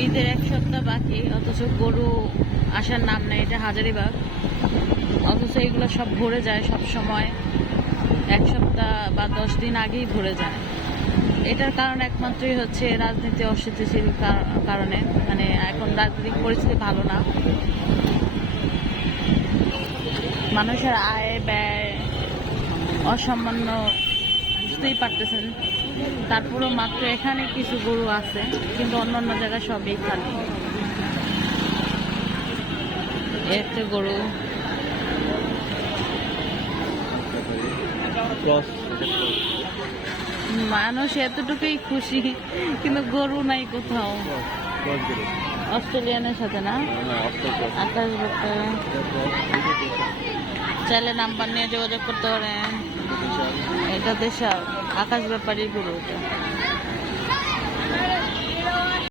ঈদের 1 সপ্তাহ বাকি, অথচ গরু আসার নাম নেই। এটা হাজারীবাগ, অথচ এগুলো সব ভরে যায় সব সময়। 1 সপ্তাহ বা 10 দিন আগেই ভরে যায়। এটার কারণ একমাত্রই হচ্ছে রাজনীতি অস্থিতিশীল কারণে। মানে এখন রাজনৈতিক পরিস্থিতি ভালো না, মানুষের আয় ব্যয় অসামান্য, বুঝতেই পারতেছেন। তারপরেও মাত্র এখানে কিছু গরু আছে, কিন্তু অন্যান্য জায়গায় সবই খালি। একটা গরু মানুষ এতটুকুই খুশি, কিন্তু গরু নাই কোথাও। অস্ট্রেলিয়ানের সাথে না, আকাশ ব্যাপার। চাইলে নাম্বার নিয়ে যোগাযোগ করতে পারেন। এটা দেশাল আকাশ ব্যাপারই গরু।